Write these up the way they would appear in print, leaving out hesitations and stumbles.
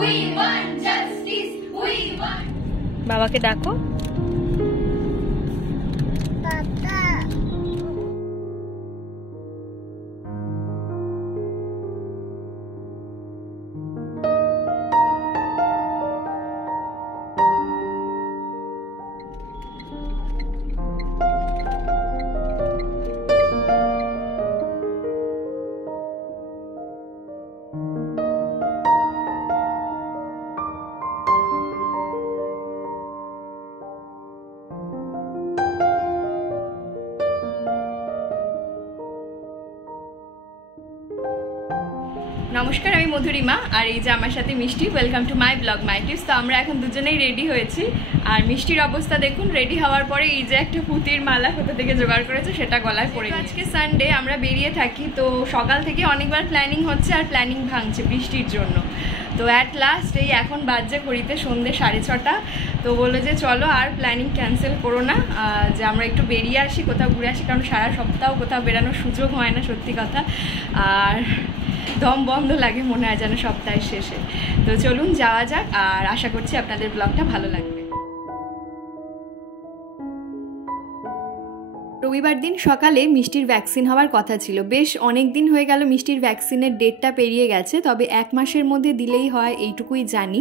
We want justice. We want. বাবাকে ডাকো। নমস্কার, আমি মধুরিমা আর এই যে আমার সাথে মিষ্টি। Welcome to my blog my tips. তো আমরা এখন দুজনেই রেডি হয়েছি আর মিষ্টির অবস্থা দেখুন। রেডি হওয়ার পরে এই যে একটা পুঁতির মালা কোথা থেকে জোগাড় করেছে সেটা গলায় পড়ে। আজকে সানডে, আমরা বেরিয়ে থাকি, তো সকাল থেকে অনেকবার প্ল্যানিং হচ্ছে আর প্ল্যানিং ভাঙছে বৃষ্টির জন্য। তো অ্যাট লাস্ট এই এখন বাজে ঘড়িতে সন্ধ্যে 6:30। তো বললো যে চলো আর প্ল্যানিং ক্যান্সেল করো না, যে আমরা একটু বেরিয়ে আসি, কোথাও ঘুরে আসি, কারণ সারা সপ্তাহ কোথাও বেরানোর সুযোগ হয় না সত্যি কথা। আর দম বন্ধ লাগে মনে হয় যেন সপ্তাহের শেষে। তো চলুন যাওয়া যাক, আর আশা করছি আপনাদের ব্লগটা ভালো লাগবে। রবিবার দিন সকালে মিষ্টির ভ্যাকসিন হওয়ার কথা ছিল। বেশ অনেক দিন হয়ে গেল মিষ্টির ভ্যাকসিনের ডেটটা পেরিয়ে গেছে, তবে 1 মাসের মধ্যে দিলেই হয় এইটুকুই জানি।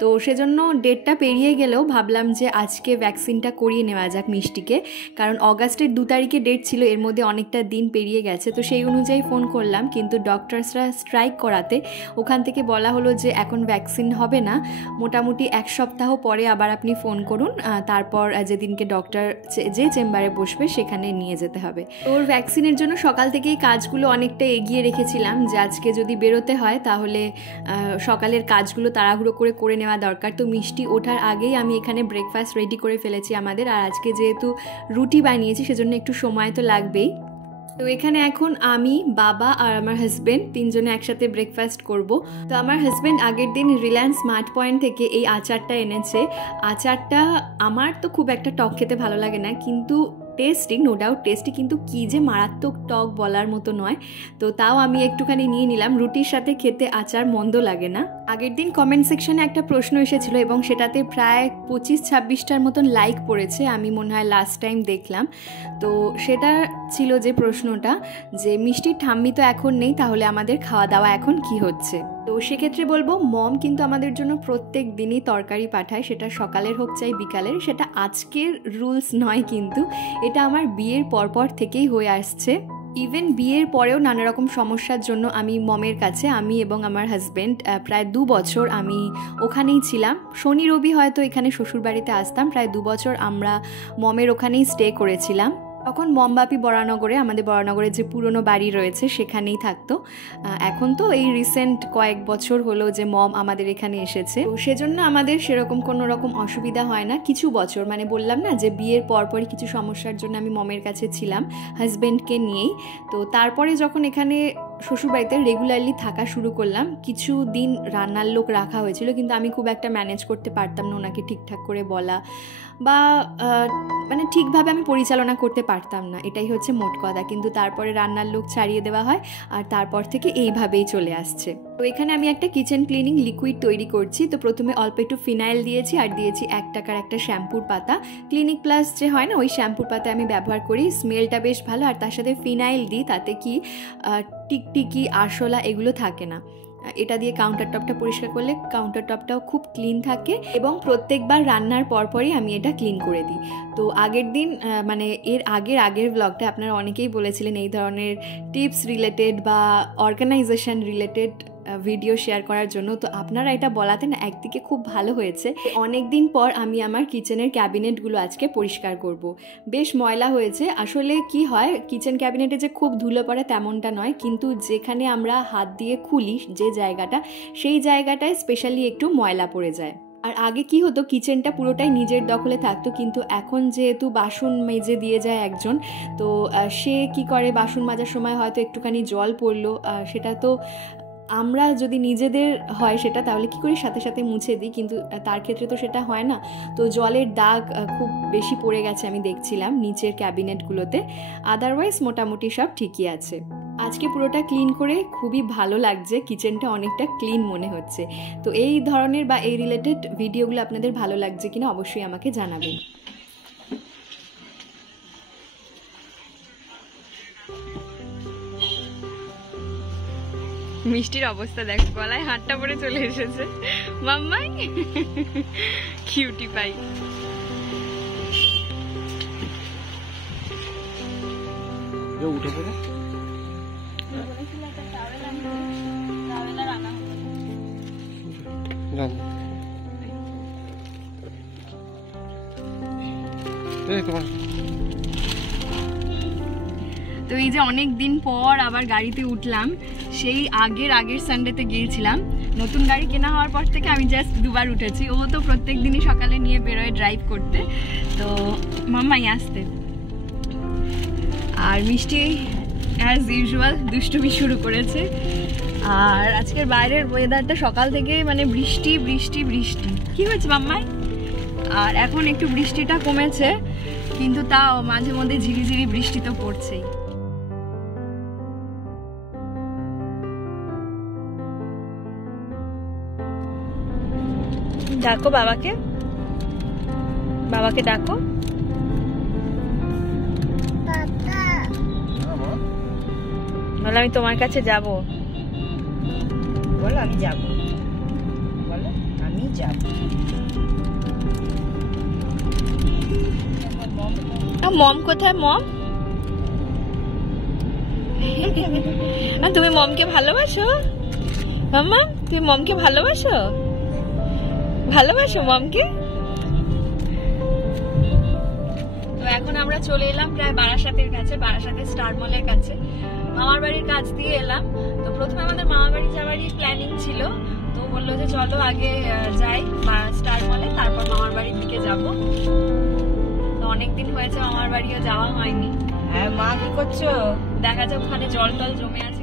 তো সেজন্য ডেটটা পেরিয়ে গেলেও ভাবলাম যে আজকে ভ্যাকসিনটা করিয়ে নেওয়া যাক মিষ্টিকে, কারণ অগাস্টের 2 তারিখে ডেট ছিল, এর মধ্যে অনেকটা দিন পেরিয়ে গেছে। তো সেই অনুযায়ী ফোন করলাম, কিন্তু ডক্টরসরা স্ট্রাইক করাতে ওখান থেকে বলা হলো যে এখন ভ্যাকসিন হবে না, মোটামুটি 1 সপ্তাহ পরে আবার আপনি ফোন করুন, তারপর যেদিনকে ডক্টর যে চেম্বারে বসবে সেখানে নিয়ে যেতে হবে। ওর ভ্যাকসিনের জন্য সকাল থেকেই কাজগুলো অনেকটা এগিয়ে রেখেছিলাম, যে আজকে যদি বেরোতে হয় তাহলে সকালের কাজগুলো তাড়াহুড়ো করে নেওয়া দরকার। তো মিষ্টি ওঠার আগেই আমি এখানে ব্রেকফাস্ট রেডি করে ফেলেছি আমাদের। আর আজকে যেহেতু রুটি বানিয়েছি সেজন্য একটু সময় তো লাগবেই। তো এখানে এখন আমি, বাবা আর আমার হাজব্যান্ড 3 জনে একসাথে ব্রেকফাস্ট করব। তো আমার হাজব্যান্ড আগের দিন রিলায়েন্স স্মার্ট পয়েন্ট থেকে এই আচারটা এনেছে। আচারটা আমার তো খুব একটা টক খেতে ভালো লাগে না, কিন্তু টেস্টি, নো ডাউট টেস্টি, কিন্তু কী যে মারাত্মক টক বলার মতো নয়। তো তাও আমি একটুখানি নিয়ে নিলাম। রুটির সাথে খেতে আচার মন্দ লাগে না। আগের দিন কমেন্ট সেকশনে একটা প্রশ্ন এসেছিল এবং সেটাতে প্রায় 25-26টার মতন লাইক পড়েছে, আমি মনে হয় লাস্ট টাইম দেখলাম। তো সেটা ছিল যে প্রশ্নটা, যে মিষ্টির ঠাম্মি তো এখন নেই, তাহলে আমাদের খাওয়া দাওয়া এখন কি হচ্ছে। তো সেক্ষেত্রে বলবো, মম কিন্তু আমাদের জন্য প্রত্যেক দিনই তরকারি পাঠায়, সেটা সকালের হোক চাই বিকালের। সেটা আজকের রুলস নয়, কিন্তু এটা আমার বিয়ের পরপর থেকেই হয়ে আসছে। ইভেন বিয়ের পরেও নানা রকম সমস্যার জন্য আমি মমের কাছে, আমি এবং আমার হাজব্যান্ড প্রায় 2 বছর আমি ওখানেই ছিলাম। শনি রবি হয়তো এখানে শ্বশুরবাড়িতে আসতাম। প্রায় 2 বছর আমরা মমের ওখানেই স্টে করেছিলাম। তখন মমবাপি বরানগরে, আমাদের বরানগরে যে পুরনো বাড়ি রয়েছে সেখানেই থাকতো। এখন তো এই রিসেন্ট কয়েক বছর হলো যে মম আমাদের এখানে এসেছে, তো সেজন্য আমাদের সেরকম কোনো রকম অসুবিধা হয় না। কিছু বছর, মানে বললাম না যে বিয়ের পরপরই কিছু সমস্যার জন্য আমি মমের কাছে ছিলাম হাজব্যান্ডকে নিয়েই। তো তারপরে যখন এখানে শ্বশুরবাড়িতে রেগুলারলি থাকা শুরু করলাম, কিছু দিন রান্নার লোক রাখা হয়েছিল, কিন্তু আমি খুব একটা ম্যানেজ করতে পারতাম না ওনাকে ঠিকঠাক করে বলা, বা মানে ঠিকভাবে আমি পরিচালনা করতে পারতাম না, এটাই হচ্ছে মোট কথা। কিন্তু তারপরে রান্নার লোক ছাড়িয়ে দেওয়া হয় আর তারপর থেকে এইভাবেই চলে আসছে। তো এখানে আমি একটা কিচেন ক্লিনিং লিকুইড তৈরি করছি। তো প্রথমে অল্প একটু ফিনাইল দিয়েছি আর দিয়েছি 1 টাকার একটা শ্যাম্পুর পাতা। ক্লিনিক প্লাস যে হয় না, ওই শ্যাম্পুর পাতা আমি ব্যবহার করি, স্মেলটা বেশ ভালো। আর তার সাথে ফিনাইল দিই, তাতে কি টিকটিকি আরশোলা এগুলো থাকে না। এটা দিয়ে কাউন্টার টপটা পরিষ্কার করলে কাউন্টার টপটাও খুব ক্লিন থাকে, এবং প্রত্যেকবার রান্নার পরপরই আমি এটা ক্লিন করে দিই। তো আগের দিন, মানে এর আগের ব্লগটা আপনারা অনেকেই বলেছিলেন এই ধরনের টিপস রিলেটেড বা অর্গানাইজেশন রিলেটেড ভিডিও শেয়ার করার জন্য। তো আপনারা এটা বলাতে না একদিকে খুব ভালো হয়েছে। অনেক দিন পর আমি আমার কিচেনের ক্যাবিনেটগুলো আজকে পরিষ্কার করব। বেশ ময়লা হয়েছে। আসলে কি হয়, কিচেন ক্যাবিনেটে যে খুব ধুলো পড়ে তেমনটা নয়, কিন্তু যেখানে আমরা হাত দিয়ে খুলি যে জায়গাটা, সেই জায়গাটায় স্পেশালি একটু ময়লা পড়ে যায়। আর আগে কি হতো, কিচেনটা পুরোটাই নিজের দখলে থাকতো, কিন্তু এখন যেহেতু বাসন মেজে দিয়ে যায় একজন, তো সে কি করে, বাসন মাজার সময় হয়তো একটুখানি জল পড়লো, সেটা তো আমরা যদি নিজেদের হয় সেটা, তাহলে কি করি, সাথে সাথে মুছে দিই, কিন্তু তার ক্ষেত্রে তো সেটা হয় না। তো জলের দাগ খুব বেশি পড়ে গেছে আমি দেখছিলাম নিচের ক্যাবিনেটগুলোতে। আদারওয়াইজ মোটামুটি সব ঠিকই আছে। আজকে পুরোটা ক্লিন করে খুবই ভালো লাগছে, কিচেনটা অনেকটা ক্লিন মনে হচ্ছে। তো এই ধরনের বা এই রিলেটেড ভিডিওগুলো আপনাদের ভালো লাগছে কিনা অবশ্যই আমাকে জানাবেন। মিষ্টির অবস্থা দেখো, গলায় হাতটা পরে চলে এসেছে মাম্মাই, কিউটি পাই। উঠে পড়ে তো এই যে অনেক দিন পর আবার গাড়িতে উঠলাম, সেই আগের সানডেতে গিয়েছিলাম। নতুন গাড়ি কেনা হওয়ার পর থেকে আমি জাস্ট দুবার উঠেছি। ও তো প্রত্যেক দিনই সকালে নিয়ে বেরোয় ড্রাইভ করতে, তো মাম্মাই আসতে। আর মিষ্টি অ্যাজ ইউজুয়াল দুষ্টুমি শুরু করেছে। আর আজকের বাইরের ওয়েদারটা সকাল থেকে মানে বৃষ্টি বৃষ্টি বৃষ্টি। কি হয়েছে মাম্মাই? আর এখন একটু বৃষ্টিটা কমেছে, কিন্তু তাও মাঝে মধ্যে ঝিরিঝিরি বৃষ্টি তো পড়ছেই। ডাকো বাবাকে, বাবাকে ডাকো। বলো আমি তোমার কাছে যাব। বলো আমি যাব, বলো আমি যাব। মম কোথায়? মম তুমি মমকে ভালোবাসো? মাম্মা তুমি মমকে ভালোবাসো? ভালোবাসো মমকে? তো এখন আমরা চলে এলাম প্রায় বারাসাতের কাছে, বারাসাতের স্টার মলের কাছে। মামার বাড়ির কাছ দিয়ে এলাম। তো প্রথমে আমাদের মামার বাড়ি যাওয়ারই প্ল্যানিং ছিল, তো বললো যে চলো আগে যাই স্টার মলে, তারপর মামার বাড়ির দিকে যাব। তো অনেকদিন হয়েছে মামার বাড়িও যাওয়া হয়নি। হ্যাঁ মা কি করছো? দেখা যাক ওখানে জল টল জমে আছে।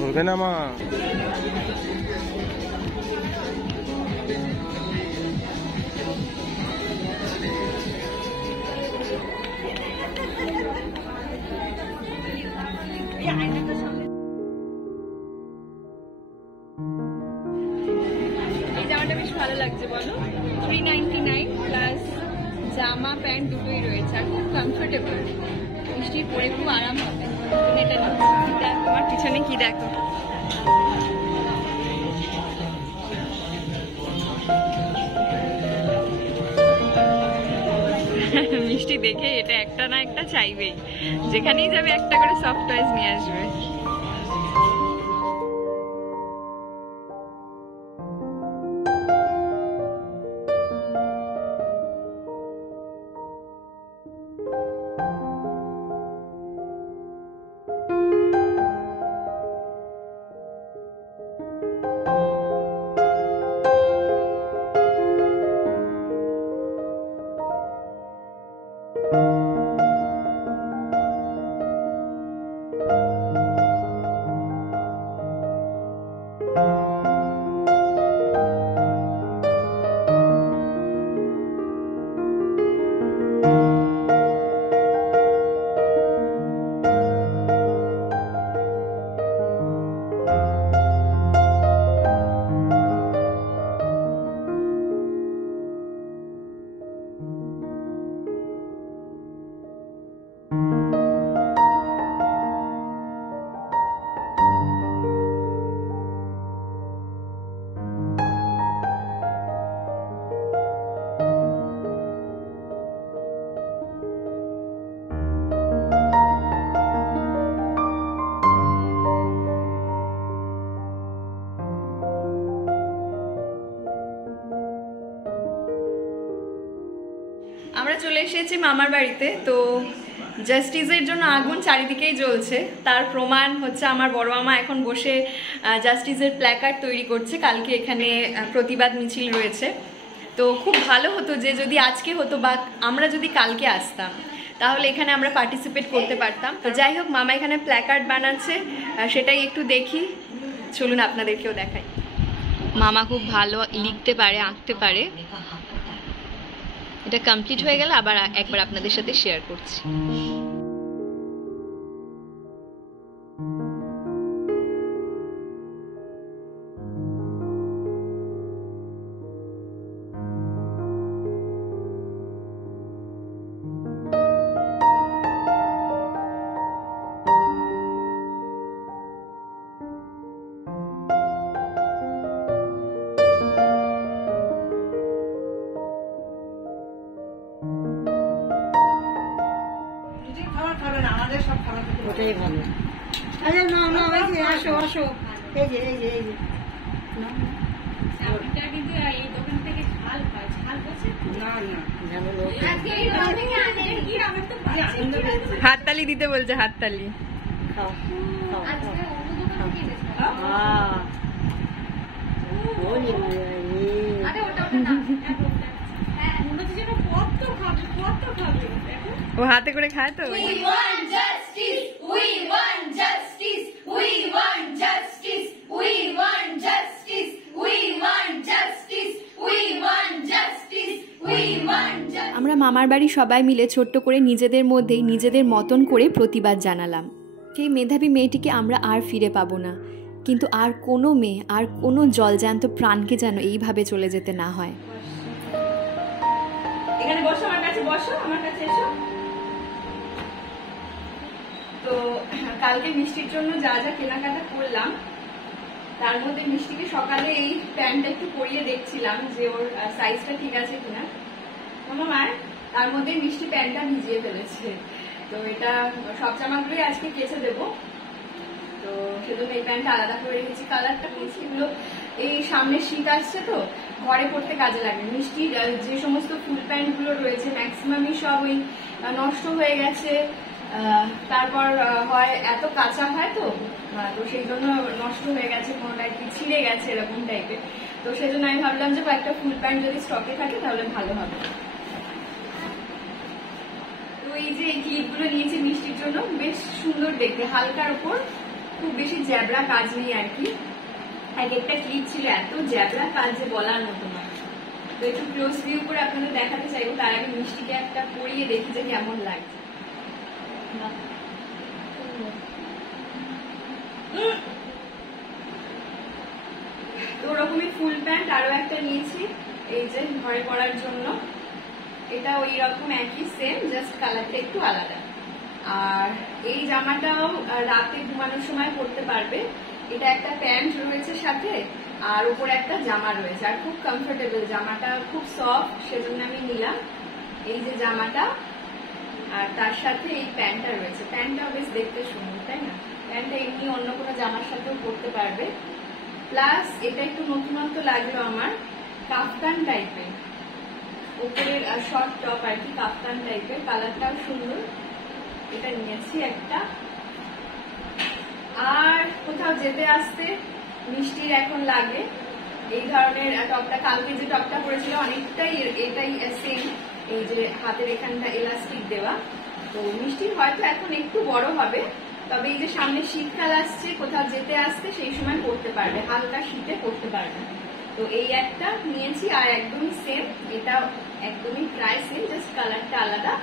ধরবে না মা। এই জামাটা বেশ ভালো লাগছে বলো, 399 প্লাস জামা প্যান্ট দুটোই রয়েছে আর খুব কমফোর্টেবল। মিষ্টির পরে খুব আরাম হবে। এটা তোমার পিছনে কি দেখো, মিষ্টি দেখে এটা একটা না একটা চাইবেই, যেখানেই যাবে একটা করে সফট টয়েস নিয়ে আসবে। এসেছি মামার বাড়িতে। তো জাস্টিসের জন্য আগুন চারিদিকেই জ্বলছে, তার প্রমাণ হচ্ছে আমার বড় মামা এখন বসে জাস্টিসের প্ল্যাকার্ড তৈরি করছে। কালকে এখানে প্রতিবাদ মিছিল রয়েছে, তো খুব ভালো হতো যে যদি আজকে হতো বা আমরা যদি কালকে আসতাম তাহলে এখানে আমরা পার্টিসিপেট করতে পারতাম। তো যাই হোক, মামা এখানে প্ল্যাকার্ড বানাচ্ছে, সেটাই একটু দেখি, চলুন আপনাদেরকেও দেখাই। মামা খুব ভালো লিখতে পারে, আঁকতে পারে। এটা কমপ্লিট হয়ে গেলে আবার একবার আপনাদের সাথে শেয়ার করছি। ওটাই ভালো। আরে না না, ওই যে আসো আসো, এই যে এই যে এই যে না না, হাততালি দিতে বলছে, হাততালি। খাও খাও ও হাতে করে খায় তো। We want justice. We want justice. We want justice. We want justice. We want justice. We want justice. We want justice. আমরা মামার বাড়ি সবাই মিলে ছোট্ট করে নিজেদের মধ্যেই নিজেদের মতন করে প্রতিবাদ জানালাম। সেই মেধাবী মেয়েটিকে আমরা আর ফিরে পাবো না, কিন্তু আর কোনো মেয়ে, আর কোনো জলজ্যান্ত প্রাণকে যেন এইভাবে চলে যেতে না হয়। এখানে বসো, আমার কাছে বসো, আমার কাছে এসো। তো কালকে মিষ্টির জন্য যা যা কেনাকাটা করলাম তার মধ্যে মিষ্টিকে সকালে এই প্যান্টটা একটু পরিয়ে দেখছিলাম যে ওর সাইজটা ঠিক আছে কিনা। মামার তার মধ্যে মিষ্টি প্যান্টটা ভিজিয়ে ফেলেছে, তো এটা সব জামাগুলোই আজকে কেচে দেবো। তো সেজন্য এই প্যান্টটা আলাদা করে রেখেছি। কালারটা পরছি, এগুলো এই সামনে শীত আসছে তো ঘরে পড়তে কাজে লাগে। মিষ্টির যে সমস্ত ফুল প্যান্ট গুলো রয়েছে ম্যাক্সিমামই সব ওই নষ্ট হয়ে গেছে, তারপর হয় এত কাঁচা হয় তো সেই জন্য নষ্ট হয়ে গেছে, কোনোটা কি ছিঁড়ে গেছে এরকম টাইপের। তো সেজন্য আমি ভাবলাম যে কয়েকটা ফুল প্যান্ট যদি স্টকে থাকে তাহলে ভালো হবে। তো এই যে এই ক্লিপগুলো নিয়েছি মিষ্টির জন্য, বেশ সুন্দর দেখতে, হালকার উপর, খুব বেশি জ্যাবরা কাজ নেই আর কি। এক একটা ক্লিপ ছিল এত জ্যাবরা কাজ যে বলার মতো না। তো একটু ক্লোজ ভিউ করে আপনাদের দেখাতে চাইবো, তার আগে মিষ্টিকে একটা পরিয়ে দেখি যে কেমন লাগছে। তো ওরকমই ফুল প্যান্ট আরো একটা নিয়েছি এই যে ঘরে পরার জন্য। এটা ওই রকম একই সেম, জাস্ট কালারটা একটু আলাদা। আর এই জামাটাও রাতে ঘুমানোর সময় পরতে পারবে। এটা একটা প্যান্ট রয়েছে সাথে, আর উপরে একটা জামা রয়েছে, আর খুব কমফোর্টেবল। জামাটা খুব সফট, সেজন্য আমি নিলাম এই যে জামাটা, আর তার সাথে এই প্যান্টটা রয়েছে। প্যান্টটাও বেশ দেখতে সুন্দর, তাই না? প্যান্টটা এমনি অন্য কোনো জামার সাথেও পরতে পারবে। প্লাস এটা একটু নতুনত্ব লাগলো আমার, কাফতান টাইপের, উপরের শর্ট টপ আর কি, কাফতান টাইপের, কালারটাও সুন্দর। এটা নিয়েছি একটা। আর কোথাও যেতে আসতে মিষ্টির এখন লাগে এই ধরনের টপটা। কালকে যে টপটা পরেছিল অনেকটাই এটাই সেম, এই যে হাতের এখানটা এলাস্টিক দেওয়া। তো মিষ্টির হয়তো এখন একটু বড় হবে, তবে এই যে সামনে শীতকাল আসছে, কোথাও যেতে আসতে সেই সময় পরতে পারবে, হালকা শীতে পরতে পারবে। তো এই একটা নিয়েছি, আর একদমই সেম, এটা একদমই প্রায় সেম, জাস্ট কালারটা আলাদা।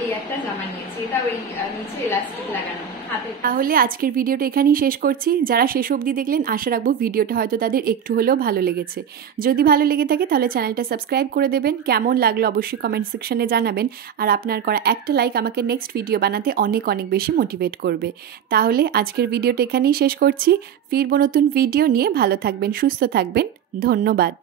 এই একটা জামা নিয়েছি, এটা ওই নিচে এলাস্টিক লাগানো হাতে। তাহলে আজকের ভিডিওটা এখানেই শেষ করছি। যারা শেষ অবধি দেখলেন আশা রাখবো ভিডিওটা হয়তো তাদের একটু হলেও ভালো লেগেছে। যদি ভালো লেগে থাকে তাহলে চ্যানেলটা সাবস্ক্রাইব করে দেবেন। কেমন লাগলো অবশ্যই কমেন্ট সেকশনে জানাবেন। আর আপনার করা একটা লাইক আমাকে নেক্সট ভিডিও বানাতে অনেক অনেক বেশি মোটিভেট করবে। তাহলে আজকের ভিডিওটা এখানেই শেষ করছি। ফিরবো নতুন ভিডিও নিয়ে। ভালো থাকবেন, সুস্থ থাকবেন, ধন্যবাদ।